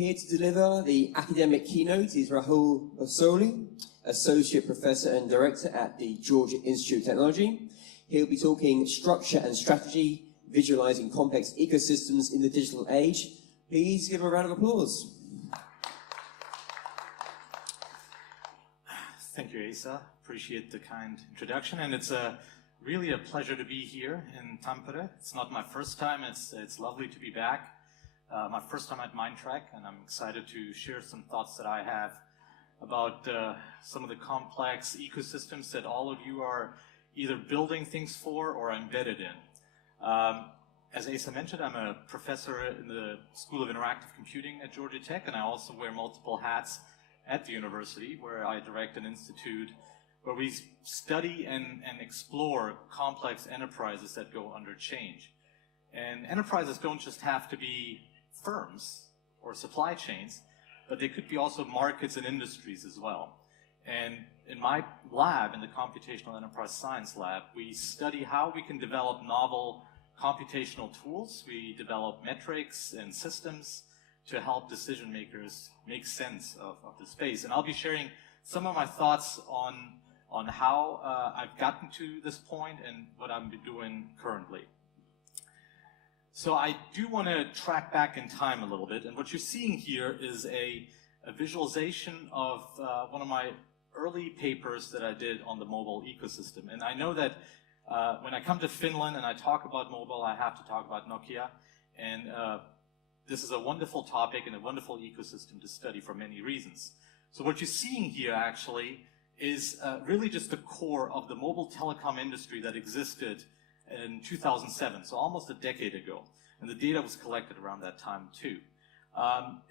Here to deliver the academic keynote is Rahul Basole, Associate Professor and Director at the Georgia Institute of Technology. He'll be talking structure and strategy, visualizing complex ecosystems in the digital age. Please give him a round of applause. Thank you, Asa. Appreciate the kind introduction, and it's really a pleasure to be here in Tampere. It's not my first time. It's lovely to be back. My first time at Mindtrek, and I'm excited to share some thoughts that I have about some of the complex ecosystems that all of you are either building things for or embedded in. As Asa mentioned, I'm a professor in the School of Interactive Computing at Georgia Tech, and I also wear multiple hats at the university, where I direct an institute where we study and explore complex enterprises that go under change. And enterprises don't just have to be firms or supply chains, but they could be also markets and industries as well. And in my lab, in the Computational Enterprise Science Lab, we study how we can develop novel computational tools. We develop metrics and systems to help decision makers make sense of the space. And I'll be sharing some of my thoughts on how I've gotten to this point and what I'm doing currently. So I do want to track back in time a little bit, and what you're seeing here is a visualization of one of my early papers that I did on the mobile ecosystem. And I know that when I come to Finland and I talk about mobile, I have to talk about Nokia, and this is a wonderful topic and a wonderful ecosystem to study for many reasons. So what you're seeing here actually is really just the core of the mobile telecom industry that existed in 2007, so almost a decade ago. And the data was collected around that time too.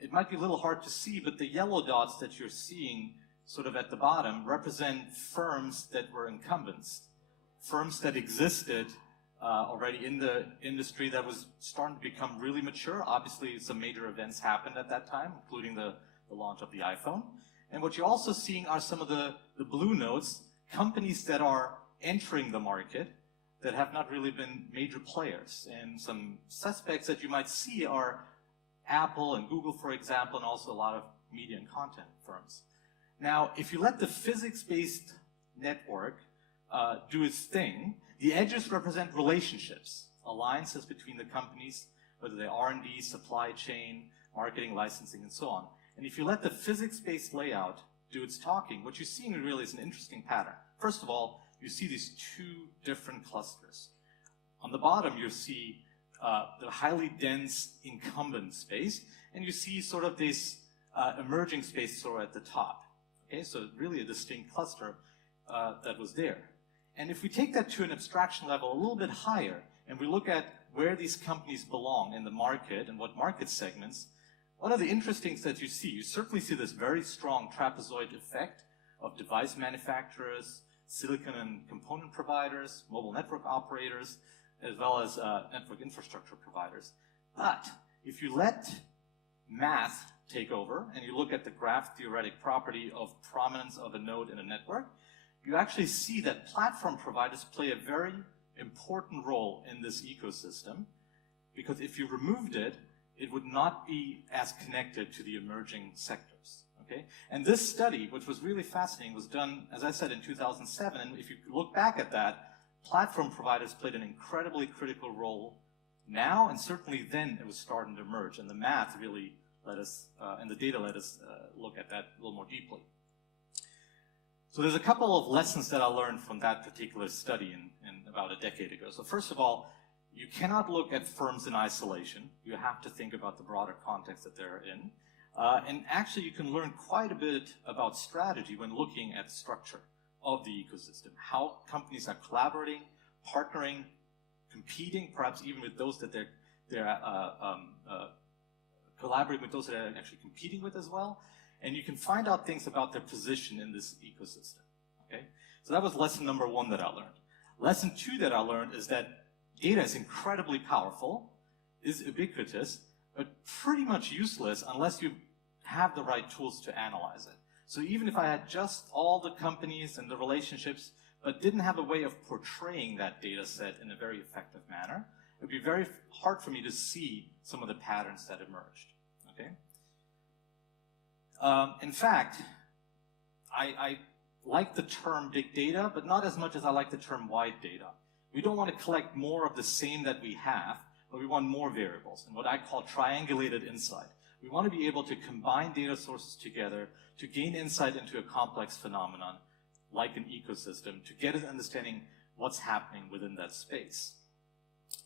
It might be a little hard to see, but the yellow dots that you're seeing sort of at the bottom represent firms that were incumbents, firms that existed already in the industry that was starting to become really mature. Obviously, some major events happened at that time, including the launch of the iPhone. And what you're also seeing are some of the blue nodes, companies that are entering the market that have not really been major players. And some suspects that you might see are Apple and Google, for example, and also a lot of media and content firms. Now, if you let the physics-based network do its thing, the edges represent relationships, alliances between the companies, whether they're R&D, supply chain, marketing, licensing, and so on. And if you let the physics-based layout do its talking, what you're seeing really is an interesting pattern. First of all, you see these two different clusters. On the bottom, you see the highly dense incumbent space, and you see sort of this emerging space sort of at the top. Okay, so really a distinct cluster that was there. And if we take that to an abstraction level a little bit higher, and we look at where these companies belong in the market and what market segments, one of the interesting things that you certainly see this very strong trapezoid effect of device manufacturers, silicon and component providers, mobile network operators, as well as network infrastructure providers. But if you let math take over and you look at the graph theoretic property of prominence of a node in a network, you actually see that platform providers play a very important role in this ecosystem, because if you removed it, it would not be as connected to the emerging sectors. Okay? And this study, which was really fascinating, was done, as I said, in 2007. And if you look back at that, platform providers played an incredibly critical role now, and certainly then it was starting to emerge. And the math really let us, and the data let us look at that a little more deeply. So there's a couple of lessons that I learned from that particular study in about a decade ago. So first of all, you cannot look at firms in isolation. You have to think about the broader context that they're in. And actually, you can learn quite a bit about strategy when looking at the structure of the ecosystem, how companies are collaborating, partnering, competing, perhaps even with those that they're collaborating with those that are actually competing with as well. And you can find out things about their position in this ecosystem. Okay? So that was lesson number one that I learned. Lesson two that I learned is that data is incredibly powerful, is ubiquitous, but pretty much useless unless you have the right tools to analyze it. So even if I had just all the companies and the relationships, but didn't have a way of portraying that data set in a very effective manner, it would be very hard for me to see some of the patterns that emerged. Okay? In fact, I like the term big data, but not as much as I like the term wide data. We don't want to collect more of the same that we have, but we want more variables, and what I call triangulated insight. We want to be able to combine data sources together to gain insight into a complex phenomenon, like an ecosystem, to get an understanding what's happening within that space.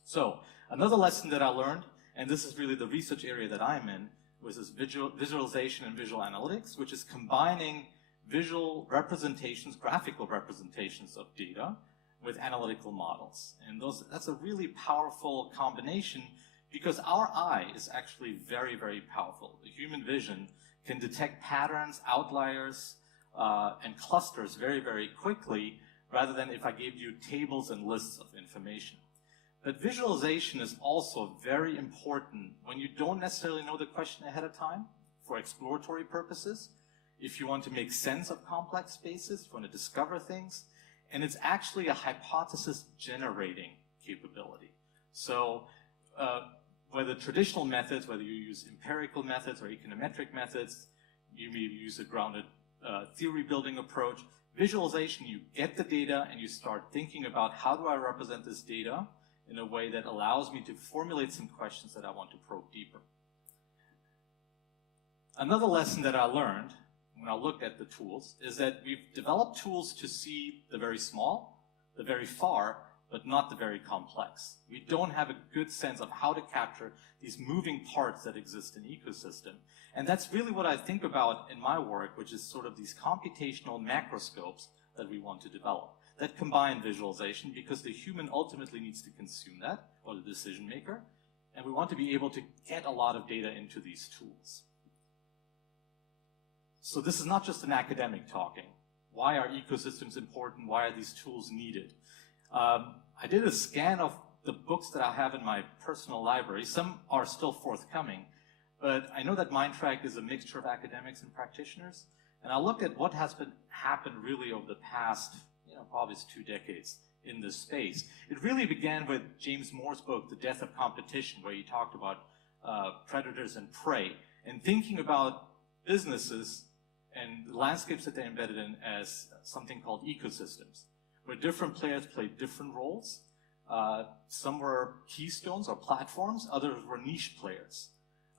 So, another lesson that I learned, and this is really the research area that I'm in, was this visualization and visual analytics, which is combining visual representations, graphical representations of data with analytical models. And that's a really powerful combination because our eye is actually very, very powerful. The human vision can detect patterns, outliers, and clusters very, very quickly, rather than if I gave you tables and lists of information. But visualization is also very important when you don't necessarily know the question ahead of time for exploratory purposes, if you want to make sense of complex spaces, if you want to discover things, and it's actually a hypothesis generating capability. So whether traditional methods, whether you use empirical methods or econometric methods, you may use a grounded theory building approach. Visualization, you get the data and you start thinking about how do I represent this data in a way that allows me to formulate some questions that I want to probe deeper. Another lesson that I learned when I looked at the tools is that we've developed tools to see the very small, the very far, but not the very complex. We don't have a good sense of how to capture these moving parts that exist in ecosystem. And that's really what I think about in my work, which is sort of these computational macroscopes that we want to develop that combine visualization, because the human ultimately needs to consume that, or the decision maker, and we want to be able to get a lot of data into these tools. So this is not just an academic talking. Why are ecosystems important? Why are these tools needed? I did a scan of the books that I have in my personal library. Some are still forthcoming, but I know that Mindtrek is a mixture of academics and practitioners, and I looked at what has happened really over the past, probably 2 decades in this space. It really began with James Moore's book, The Death of Competition, where he talked about predators and prey, and thinking about businesses and the landscapes that they're embedded in as something called ecosystems, where different players played different roles. Some were keystones or platforms, others were niche players.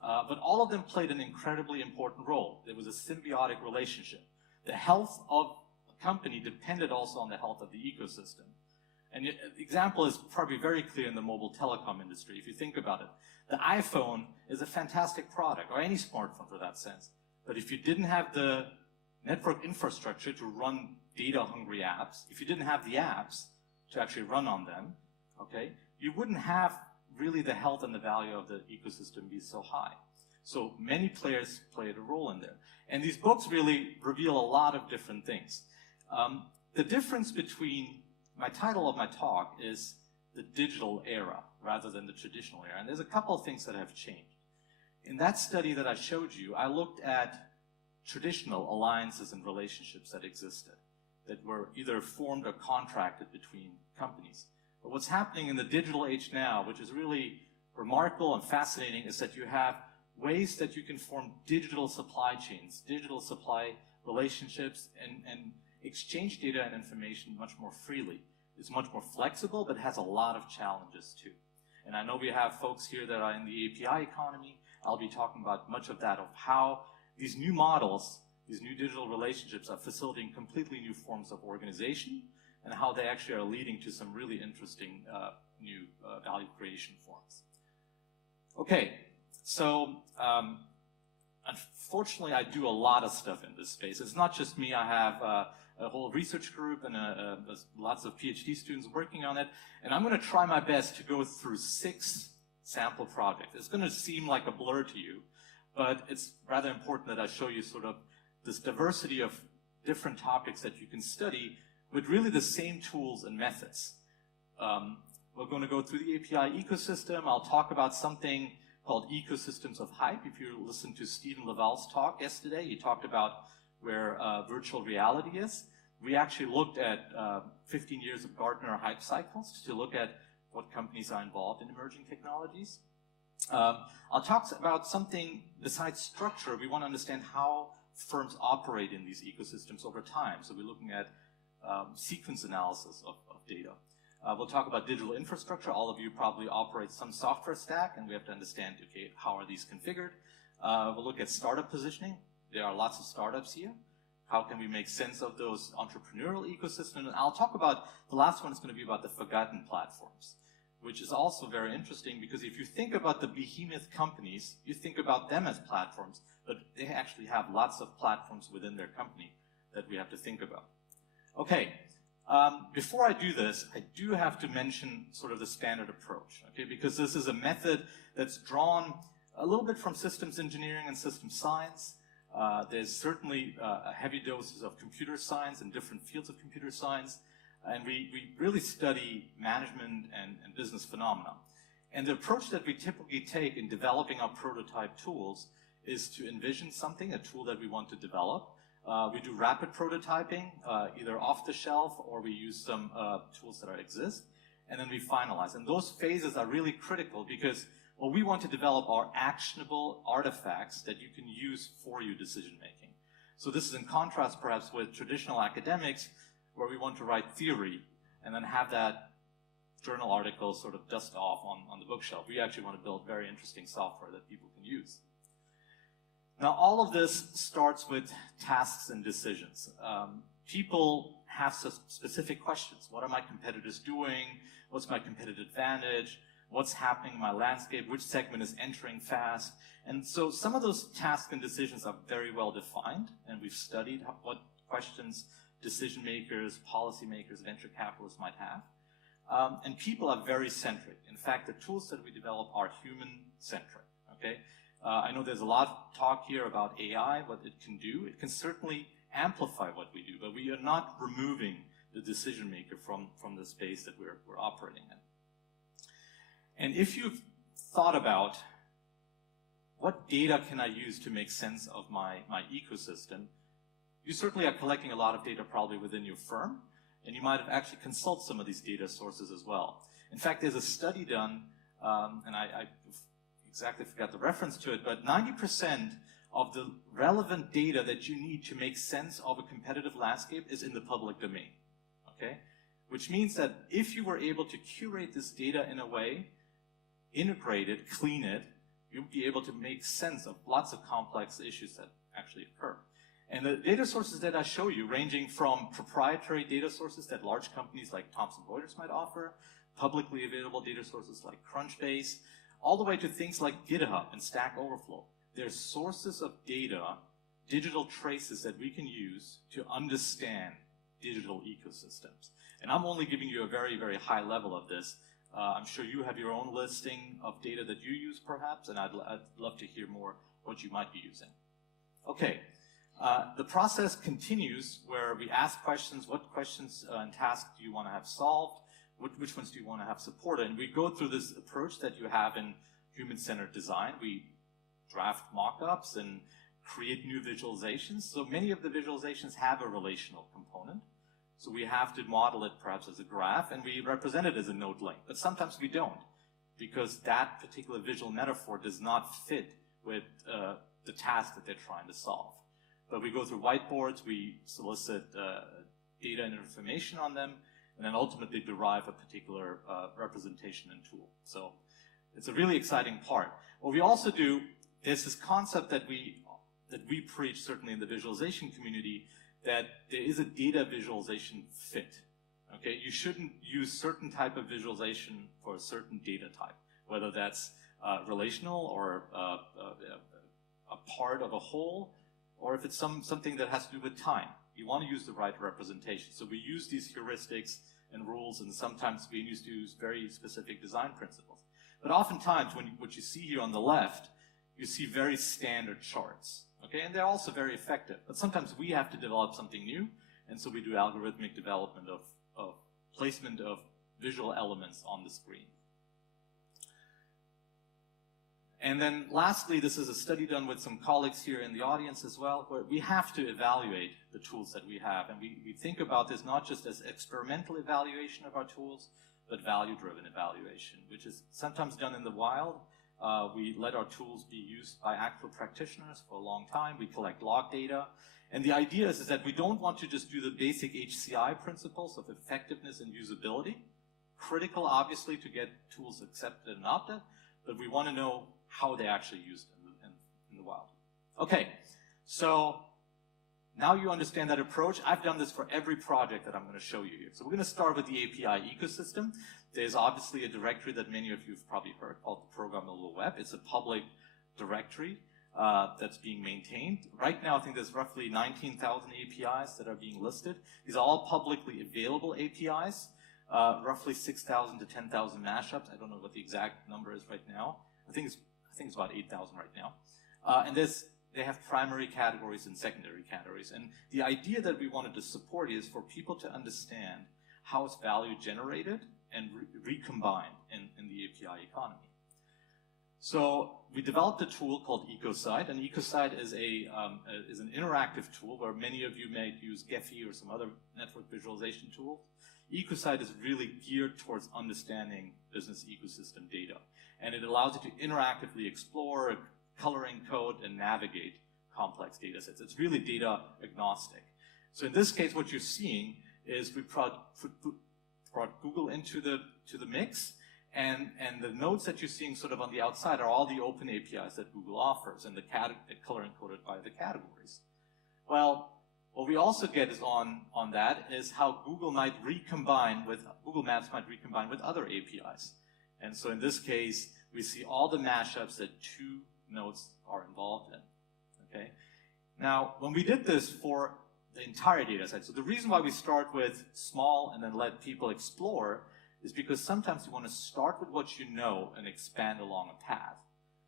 But all of them played an incredibly important role. There was a symbiotic relationship. The health of a company depended also on the health of the ecosystem. And the example is probably very clear in the mobile telecom industry. If you think about it, the iPhone is a fantastic product, or any smartphone for that sense. But if you didn't have the network infrastructure to run data-hungry apps, if you didn't have the apps to actually run on them, okay, you wouldn't have really the health and the value of the ecosystem be so high. So many players played a role in there. And these books really reveal a lot of different things. The difference between, my title of my talk is the digital era rather than the traditional era. And there's a couple of things that have changed. In that study that I showed you, I looked at traditional alliances and relationships that existed, that were either formed or contracted between companies. But what's happening in the digital age now, which is really remarkable and fascinating, is that you have ways that you can form digital supply chains, digital supply relationships, and exchange data and information much more freely. It's much more flexible, but has a lot of challenges too. And I know we have folks here that are in the API economy. I'll be talking about much of that, of how these new models, these new digital relationships are facilitating completely new forms of organization, and how they actually are leading to some really interesting new value creation forms. Okay, so unfortunately I do a lot of stuff in this space. It's not just me. I have a whole research group and lots of PhD students working on it, and I'm going to try my best to go through 6 sample projects. It's going to seem like a blur to you, but it's rather important that I show you sort of this diversity of different topics that you can study with really the same tools and methods. We're going to go through the API ecosystem. I'll talk about something called ecosystems of hype. If you listened to Stephen Laval's talk yesterday, he talked about where virtual reality is. We actually looked at 15 years of Gartner hype cycles to look at what companies are involved in emerging technologies. I'll talk about something besides structure. We want to understand how firms operate in these ecosystems over time. So we're looking at sequence analysis of data. We'll talk about digital infrastructure. All of you probably operate some software stack, and we have to understand, okay, how are these configured? We'll look at startup positioning. There are lots of startups here. How can we make sense of those entrepreneurial ecosystems? And I'll talk about, the last one is going to be about the forgotten platforms, which is also very interesting, because if you think about the behemoth companies, you think about them as platforms, but they actually have lots of platforms within their company that we have to think about. Okay, before I do this, I do have to mention sort of the standard approach, okay, because this is a method that's drawn a little bit from systems engineering and systems science. There's certainly heavy doses of computer science and different fields of computer science, and we really study management and business phenomena. And the approach that we typically take in developing our prototype tools is to envision something, a tool that we want to develop. We do rapid prototyping, either off the shelf, or we use some tools that exist, and then we finalize. And those phases are really critical, because what we want to develop are actionable artifacts that you can use for your decision making. So this is in contrast perhaps with traditional academics, where we want to write theory and then have that journal article sort of dust off on the bookshelf. We actually want to build very interesting software that people can use. Now, all of this starts with tasks and decisions. People have specific questions. What are my competitors doing? What's my competitive advantage? What's happening in my landscape? Which segment is entering fast? And so some of those tasks and decisions are very well defined, and we've studied what questions decision makers, policy makers, venture capitalists might have. And people are very centric. In fact, the tools that we develop are human-centric, okay? I know there's a lot of talk here about AI, what it can do. It can certainly amplify what we do, but we are not removing the decision maker from the space that we're operating in. And if you've thought about what data can I use to make sense of my ecosystem, you certainly are collecting a lot of data probably within your firm, and you might have actually consulted some of these data sources as well. In fact, there's a study done, and I exactly forgot the reference to it, but 90% of the relevant data that you need to make sense of a competitive landscape is in the public domain, okay? Which means that if you were able to curate this data in a way, integrate it, clean it, you'll be able to make sense of lots of complex issues that actually occur. And the data sources that I show you, ranging from proprietary data sources that large companies like Thomson Reuters might offer, publicly available data sources like Crunchbase, all the way to things like GitHub and Stack Overflow. They're sources of data, digital traces that we can use to understand digital ecosystems. And I'm only giving you a very, very high level of this. I'm sure you have your own listing of data that you use, perhaps, and I'd love to hear more what you might be using. Okay, the process continues where we ask questions. What questions and tasks do you want to have solved? Which ones do you want to have supported? And we go through this approach that you have in human-centered design. We draft mock-ups and create new visualizations. So many of the visualizations have a relational component. So we have to model it perhaps as a graph, and we represent it as a node link. But sometimes we don't, because that particular visual metaphor does not fit with the task that they're trying to solve. But we go through whiteboards, we solicit data and information on them, and then ultimately derive a particular representation and tool. So it's a really exciting part. What we also do, there's this concept that we preach, certainly in the visualization community, that there is a data visualization fit. Okay, you shouldn't use certain type of visualization for a certain data type, whether that's relational or a part of a whole, or if it's something that has to do with time. You want to use the right representation. So we use these heuristics and rules, and sometimes we used to use very specific design principles. But oftentimes, what you see here on the left, you see very standard charts. Okay, and they're also very effective. But sometimes we have to develop something new, and so we do algorithmic development of placement of visual elements on the screen. And then lastly, this is a study done with some colleagues here in the audience as well, where we have to evaluate the tools that we have. And we think about this not just as experimental evaluation of our tools, but value-driven evaluation, which is sometimes done in the wild, We let our tools be used by actual practitioners for a long time. We collect log data. And the idea is that we don't want to just do the basic HCI principles of effectiveness and usability, critical, obviously, to get tools accepted and adopted, but we want to know how they actually used in the wild. Okay, so now you understand that approach. I've done this for every project that I'm going to show you here. So we're going to start with the API ecosystem. There's obviously a directory that many of you have probably heard called the Programmable Web. It's a public directory that's being maintained. Right now, I think there's roughly 19,000 APIs that are being listed. These are all publicly available APIs, roughly 6,000 to 10,000 mashups. I don't know what the exact number is right now. I think it's about 8,000 right now. And they have primary categories and secondary categories. And the idea that we wanted to support is for people to understand how is value generated and recombined in the API economy. So we developed a tool called EcoSite, and EcoSite is an interactive tool where many of you may use Gephi or some other network visualization tools. EcoSite is really geared towards understanding business ecosystem data, and it allows you to interactively explore, coloring code, and navigate complex data sets. It's really data agnostic. So in this case, what you're seeing is we brought Google into the mix, and the nodes that you're seeing sort of on the outside are all the open APIs that Google offers, and the color encoded by the categories. Well, what we also get is on that is how Google Maps might recombine with other APIs. And so in this case, we see all the mashups that two nodes are involved in. Okay. Now, when we did this for the entire data set, so the reason why we start with small and then let people explore is because sometimes you want to start with what you know and expand along a path.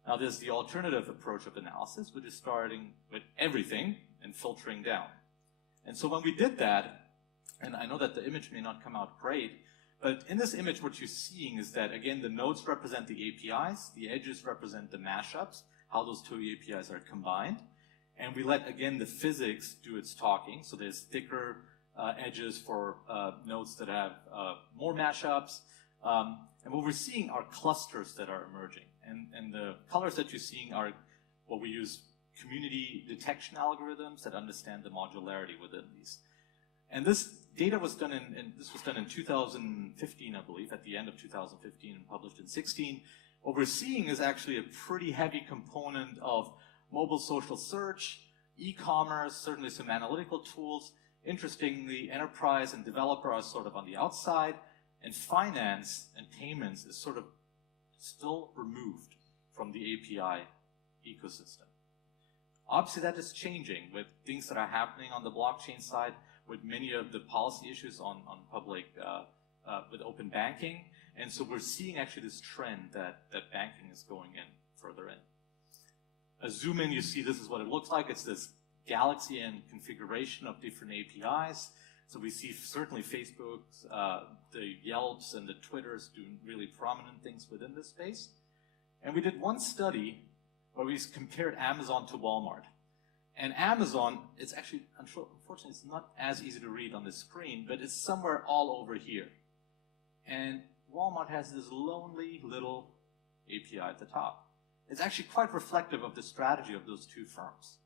Now, there's the alternative approach of analysis, which is starting with everything and filtering down. And so when we did that, and I know that the image may not come out great, but in this image, what you're seeing is that, again, the nodes represent the APIs, the edges represent the mashups, how those two APIs are combined. And we let, again, the physics do its talking. So there's thicker edges for nodes that have more mashups. And what we're seeing are clusters that are emerging. And the colors that you're seeing are what we use community detection algorithms that understand the modularity within these. And this data was done this was done in 2015, I believe, at the end of 2015 and published in 16. What we're seeing is actually a pretty heavy component of mobile social search, e-commerce, certainly some analytical tools. Interestingly, enterprise and developer are sort of on the outside, and finance and payments is sort of still removed from the API ecosystem. Obviously, that is changing with things that are happening on the blockchain side, with many of the policy issues on public, with open banking. And so we're seeing actually this trend that banking is going in further in. A zoom in, you see this is what it looks like. It's this galaxy and configuration of different APIs. So we see certainly Facebook's, the Yelps and the Twitters doing really prominent things within this space. And we did one study where we compared Amazon to Walmart. And Amazon, it's actually, unfortunately, it's not as easy to read on the screen, but it's somewhere all over here. And Walmart has this lonely little API at the top. It's actually quite reflective of the strategy of those two firms.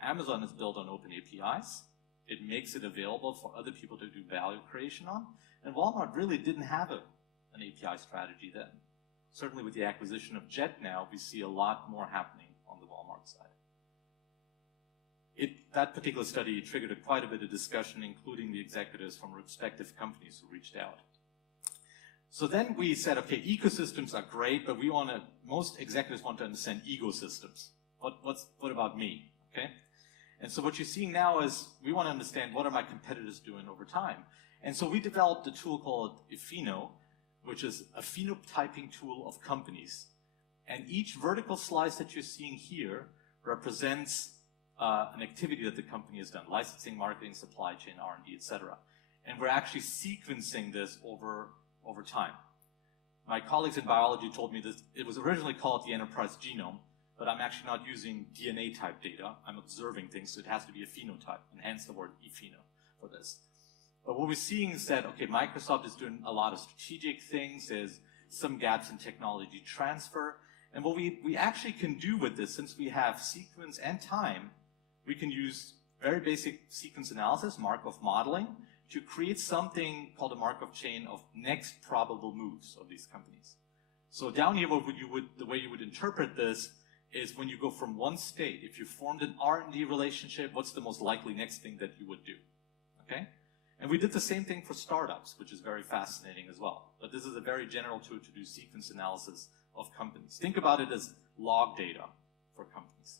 Amazon is built on open APIs. It makes it available for other people to do value creation on. And Walmart really didn't have an API strategy then. Certainly with the acquisition of Jet now, we see a lot more happening on the Walmart side. That particular study triggered quite a bit of discussion, including the executives from respective companies who reached out. So then we said, okay, ecosystems are great, but most executives want to understand ecosystems. What about me, okay? And so what you're seeing now is we want to understand what are my competitors doing over time. And so we developed a tool called Fino, which is a phenotyping tool of companies. And each vertical slice that you're seeing here represents an activity that the company has done, licensing, marketing, supply chain, R&D, etc. And we're actually sequencing this over time. My colleagues in biology told me this, it was originally called the enterprise genome, but I'm actually not using DNA type data. I'm observing things, so it has to be a phenotype, and hence the word ePheno for this. But what we're seeing is that, okay, Microsoft is doing a lot of strategic things. There's some gaps in technology transfer. And what we actually can do with this, since we have sequence and time, we can use very basic sequence analysis, Markov modeling, to create something called a Markov chain of next probable moves of these companies. So down here, the way you would interpret this is when you go from one state, if you formed an R&D relationship, what's the most likely next thing that you would do, okay? And we did the same thing for startups, which is very fascinating as well. But this is a very general tool to do sequence analysis of companies. Think about it as log data for companies.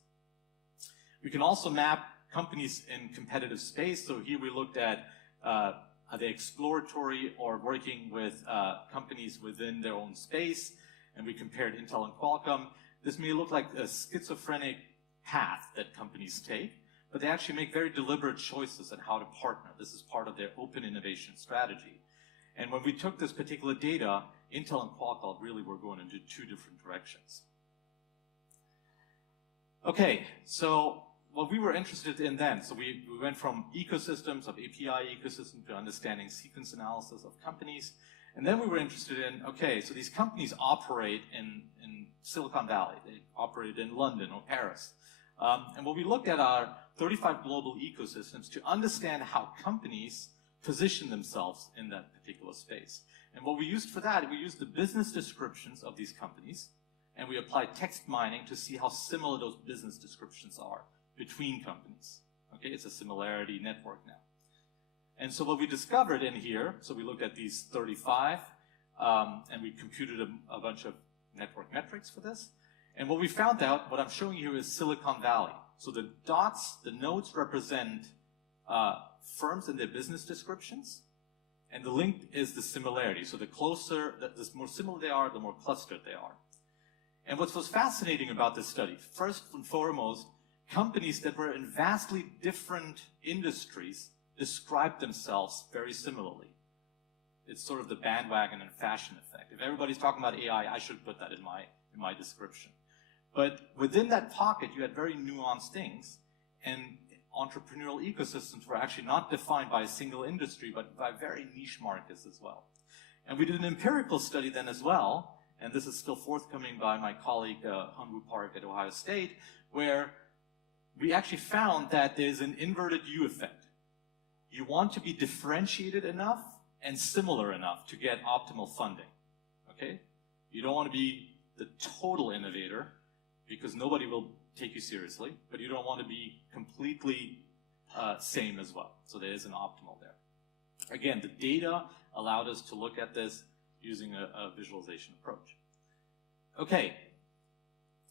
We can also map companies in competitive space. So here we looked at are they exploratory or working with companies within their own space, and we compared Intel and Qualcomm. This may look like a schizophrenic path that companies take, but they actually make very deliberate choices on how to partner. This is part of their open innovation strategy. And when we took this particular data, Intel and Qualcomm really were going into two different directions. Okay, so what we were interested in then, so we went from ecosystems, of API ecosystem, to understanding sequence analysis of companies. And then we were interested in, okay, so these companies operate in Silicon Valley. They operate in London or Paris. And what we looked at are 35 global ecosystems to understand how companies position themselves in that particular space. And what we used for that, we used the business descriptions of these companies, and we applied text mining to see how similar those business descriptions are between companies. Okay, it's a similarity network now. And so what we discovered in here, so we looked at these 35, and we computed a bunch of network metrics for this. And what we found out, what I'm showing you is Silicon Valley. So the dots, the nodes represent firms and their business descriptions, and the link is the similarity. So the closer, the more similar they are, the more clustered they are. And what was fascinating about this study, first and foremost, companies that were in vastly different industries described themselves very similarly. It's sort of the bandwagon and fashion effect. If everybody's talking about AI, I should put that in my description. But within that pocket, you had very nuanced things, and entrepreneurial ecosystems were actually not defined by a single industry, but by very niche markets as well. And we did an empirical study then as well, and this is still forthcoming by my colleague Hanwoo Park at Ohio State, where we actually found that there's an inverted U effect. You want to be differentiated enough and similar enough to get optimal funding, okay? You don't want to be the total innovator because nobody will take you seriously, but you don't want to be completely same as well. So there is an optimal there. Again, the data allowed us to look at this using a visualization approach. Okay,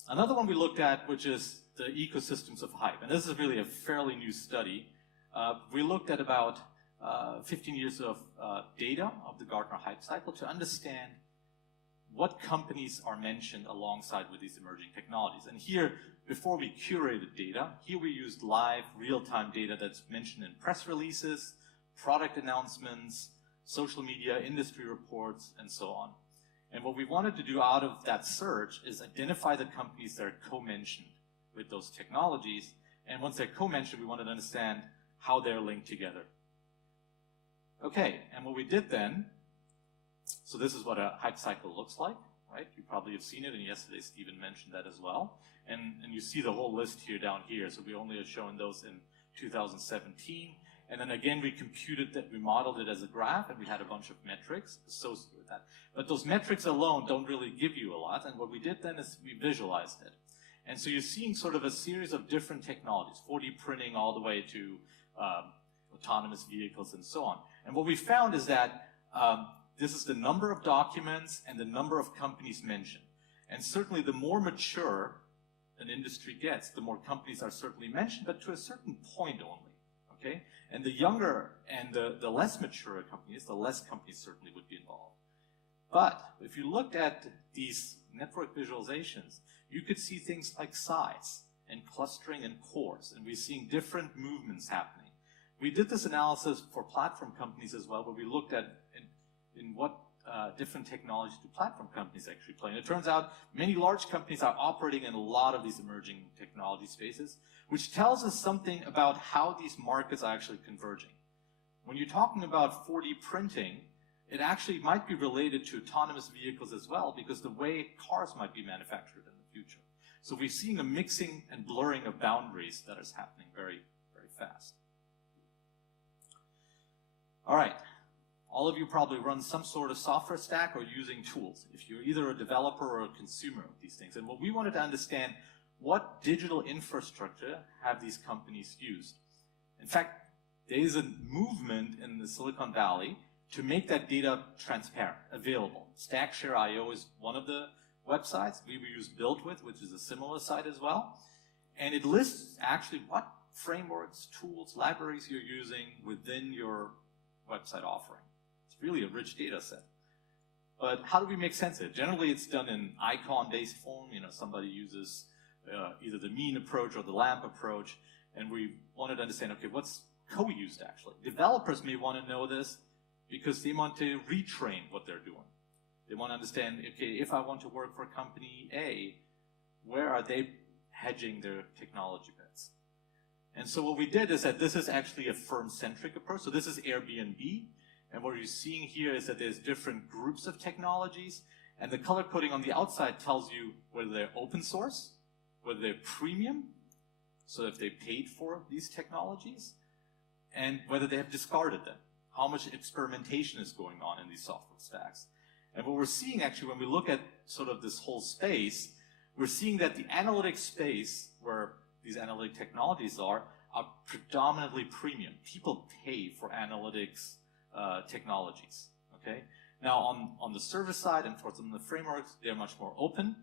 another one we looked at, which is the ecosystems of hype. And this is really a fairly new study. We looked at about 15 years of data of the Gartner hype cycle to understand what companies are mentioned alongside with these emerging technologies. And here, before we curated data, here we used live, real-time data that's mentioned in press releases, product announcements, social media, industry reports, and so on. And what we wanted to do out of that search is identify the companies that are co-mentioned with those technologies. And once they're co-mentioned, we wanted to understand how they're linked together. Okay, and what we did then, so this is what a hype cycle looks like, right? You probably have seen it, and yesterday Stephen mentioned that as well. And you see the whole list here down here, so we only have shown those in 2017. And then again, we computed that, we modeled it as a graph, and we had a bunch of metrics associated with that. But those metrics alone don't really give you a lot, and what we did then is we visualized it. And so you're seeing sort of a series of different technologies, 4D printing all the way to autonomous vehicles and so on. And what we found is that this is the number of documents and the number of companies mentioned. And certainly the more mature an industry gets, the more companies are certainly mentioned, but to a certain point only, okay? And the younger and the less mature companies, the less companies certainly would be involved. But if you looked at these network visualizations, you could see things like size and clustering and cores, and we're seeing different movements happening. We did this analysis for platform companies as well, where we looked at in what different technologies do platform companies actually play. And it turns out many large companies are operating in a lot of these emerging technology spaces, which tells us something about how these markets are actually converging. When you're talking about 4D printing, it actually might be related to autonomous vehicles as well, because the way cars might be manufactured in the future. So we're seeing a mixing and blurring of boundaries that is happening very, very fast. All right. All of you probably run some sort of software stack or using tools, if you're either a developer or a consumer of these things. And what we wanted to understand, what digital infrastructure have these companies used? In fact, there is a movement in the Silicon Valley to make that data transparent, available. StackShare.io is one of the websites. We use BuiltWith, which is a similar site as well. And it lists actually what frameworks, tools, libraries you're using within your website offering. It's really a rich data set. But how do we make sense of it? Generally, it's done in icon-based form. You know, somebody uses either the mean approach or the LAMP approach, and we wanted to understand, okay, what's co-used actually? Developers may want to know this because they want to retrain what they're doing. They want to understand, okay, if I want to work for company A, where are they hedging their technology bets? And so what we did is that this is actually a firm-centric approach. So this is Airbnb. And what you're seeing here is that there's different groups of technologies. And the color coding on the outside tells you whether they're open source, whether they're premium, so if they paid for these technologies, and whether they have discarded them, how much experimentation is going on in these software stacks. And what we're seeing actually when we look at sort of this whole space, we're seeing that the analytic space, where these analytic technologies are predominantly premium. People pay for analytics technologies, okay? Now on the service side and for some of the frameworks, they're much more open,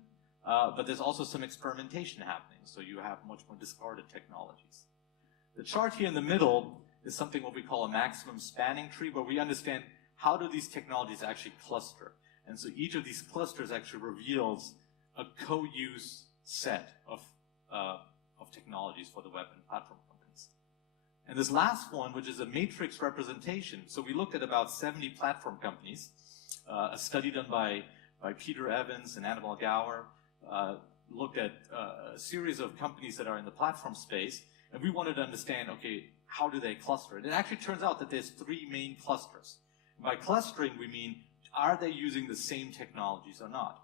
but there's also some experimentation happening, so you have much more discarded technologies. The chart here in the middle is something what we call a maximum spanning tree, where we understand how do these technologies actually cluster. And so each of these clusters actually reveals a co-use set of technologies for the web and platform companies. And this last one, which is a matrix representation, so we looked at about 70 platform companies, a study done by Peter Evans and Annabelle Gower, looked at a series of companies that are in the platform space, and we wanted to understand, okay, how do they cluster? And it actually turns out that there's 3 main clusters. And by clustering, we mean, are they using the same technologies or not?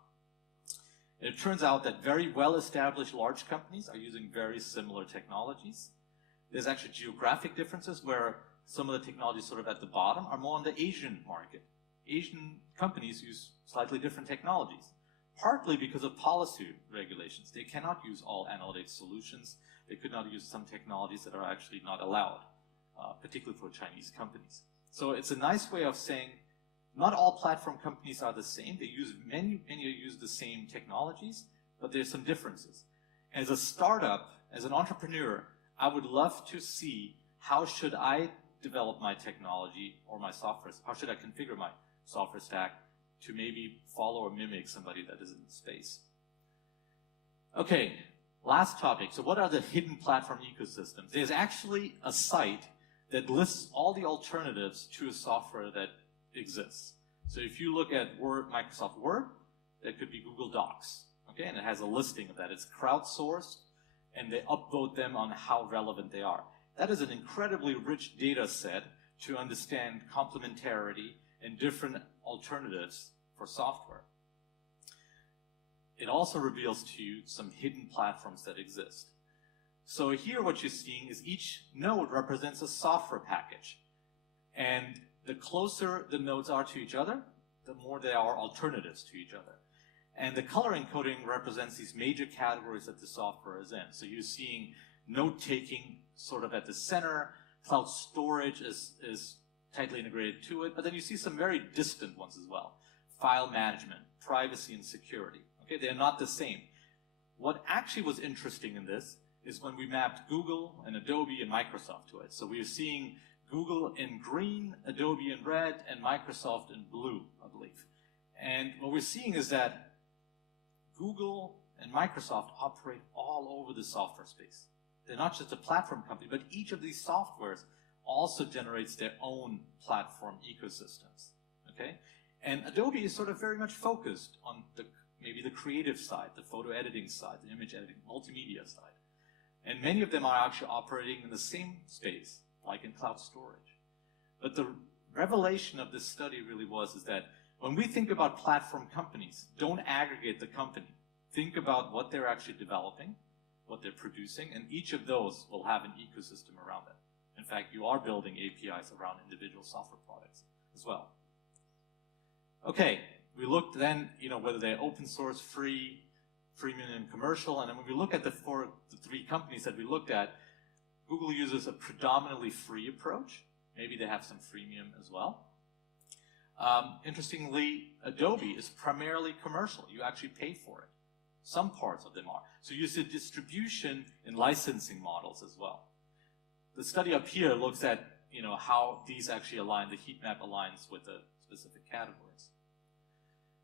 And it turns out that very well-established large companies are using very similar technologies. There's actually geographic differences where some of the technologies sort of at the bottom are more on the Asian market. Asian companies use slightly different technologies, partly because of policy regulations. They cannot use all analytics solutions. They could not use some technologies that are actually not allowed, particularly for Chinese companies. So it's a nice way of saying not all platform companies are the same. They use many use the same technologies, but there's some differences. As a startup, as an entrepreneur, I would love to see how should I develop my technology or my software, how should I configure my software stack to maybe follow or mimic somebody that is in the space. Okay, last topic. So what are the hidden platform ecosystems? There's actually a site that lists all the alternatives to a software that exists. So if you look at Microsoft Word, that could be Google Docs, okay? And it has a listing of that. It's crowdsourced, and they upvote them on how relevant they are. That is an incredibly rich data set to understand complementarity and different alternatives for software. It also reveals to you some hidden platforms that exist. So here what you're seeing is each node represents a software package. And the closer the nodes are to each other, the more there are alternatives to each other. And the color encoding represents these major categories that the software is in. So you're seeing note-taking sort of at the center, cloud storage is tightly integrated to it, but then you see some very distant ones as well. File management, privacy and security. Okay, they're not the same. What actually was interesting in this is when we mapped Google and Adobe and Microsoft to it. So we are seeing Google in green, Adobe in red, and Microsoft in blue, I believe. And what we're seeing is that Google and Microsoft operate all over the software space. They're not just a platform company, but each of these softwares also generates their own platform ecosystems, okay? And Adobe is sort of very much focused on maybe the creative side, the photo editing side, the image editing, multimedia side. And many of them are actually operating in the same space, like in cloud storage. But the revelation of this study really is that when we think about platform companies, don't aggregate the company. think about what they're actually developing, what they're producing, and each of those will have an ecosystem around it. In fact, you are building APIs around individual software products as well. Okay, we looked then, whether they're open source, free, freemium, and commercial, and then when we look at the three companies that we looked at, Google uses a predominantly free approach. Maybe they have some freemium as well. Interestingly, Adobe is primarily commercial. You actually pay for it. Some parts of them are. So you use the distribution and licensing models as well. The study up here looks at how these actually align, the heat map aligns with the specific categories.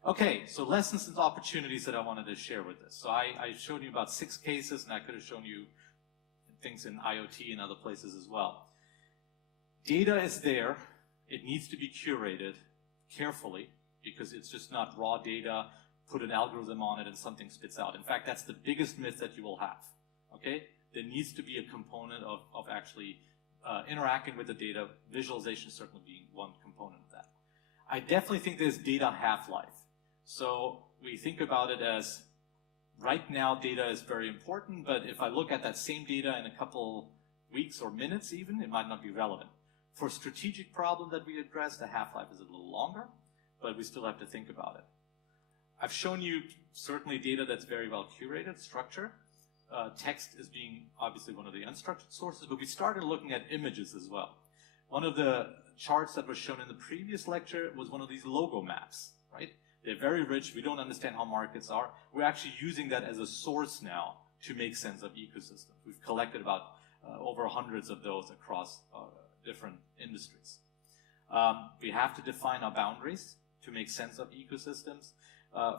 Okay, so lessons and opportunities that I wanted to share with this. So I showed you about 6 cases, and I could have shown you things in IoT and other places as well. Data is there. It needs to be curated carefully because it's just not raw data, put an algorithm on it and something spits out. In fact, that's the biggest myth that you will have, okay? There needs to be a component of actually interacting with the data, visualization certainly being one component of that. I definitely think there's data half-life. So we think about it as, right now data is very important, but if I look at that same data in a couple weeks or minutes even, it might not be relevant. For strategic problem that we address, the half-life is a little longer, but we still have to think about it. I've shown you certainly data that's very well curated, structured. Text is being obviously one of the unstructured sources, but we started looking at images as well. One of the charts that was shown in the previous lecture was one of these logo maps, right? They're very rich. We don't understand how markets are. We're actually using that as a source now to make sense of ecosystems. We've collected about over hundreds of those across different industries. We have to define our boundaries to make sense of ecosystems.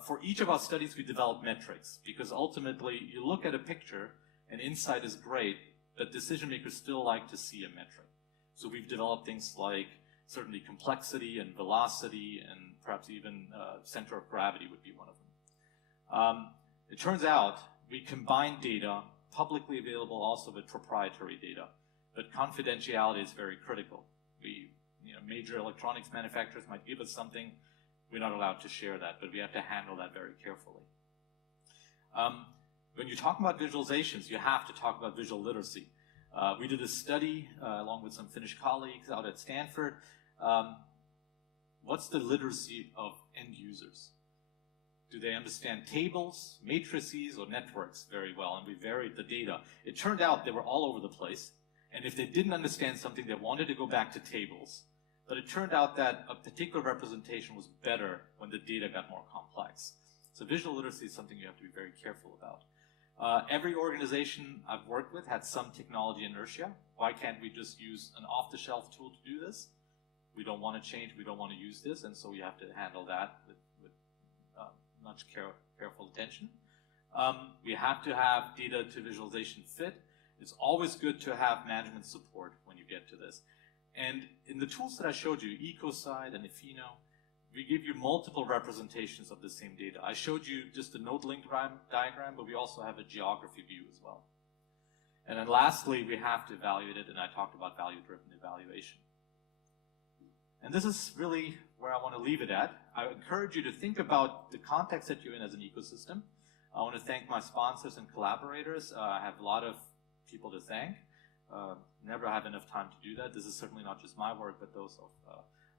For each of our studies, we develop metrics because ultimately you look at a picture and insight is great, but decision makers still like to see a metric. So we've developed things like certainly complexity and velocity and perhaps even center of gravity would be one of them. It turns out we combine data, publicly available also with proprietary data, but confidentiality is very critical. Major electronics manufacturers might give us something. We're not allowed to share that, but we have to handle that very carefully. When you talk about visualizations, you have to talk about visual literacy. We did a study along with some Finnish colleagues out at Stanford. What's the literacy of end users? Do they understand tables, matrices, or networks very well? And we varied the data. It turned out they were all over the place. And if they didn't understand something, they wanted to go back to tables. But it turned out that a particular representation was better when the data got more complex. So visual literacy is something you have to be very careful about. Every organization I've worked with had some technology inertia. Why can't we just use an off-the-shelf tool to do this? We don't want to change, we don't want to use this, and so we have to handle that with much careful attention. We have to have data to visualization fit. It's always good to have management support when you get to this. And in the tools that I showed you, EcoSide and Fino, we give you multiple representations of the same data. I showed you just a node link diagram, but we also have a geography view as well. And then lastly, we have to evaluate it, and I talked about value-driven evaluation. And this is really where I want to leave it at. I encourage you to think about the context that you're in as an ecosystem. I want to thank my sponsors and collaborators. I have a lot of people to thank. Never have enough time to do that. This is certainly not just my work, but those of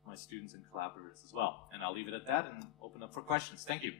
my students and collaborators as well. And I'll leave it at that and open up for questions. Thank you.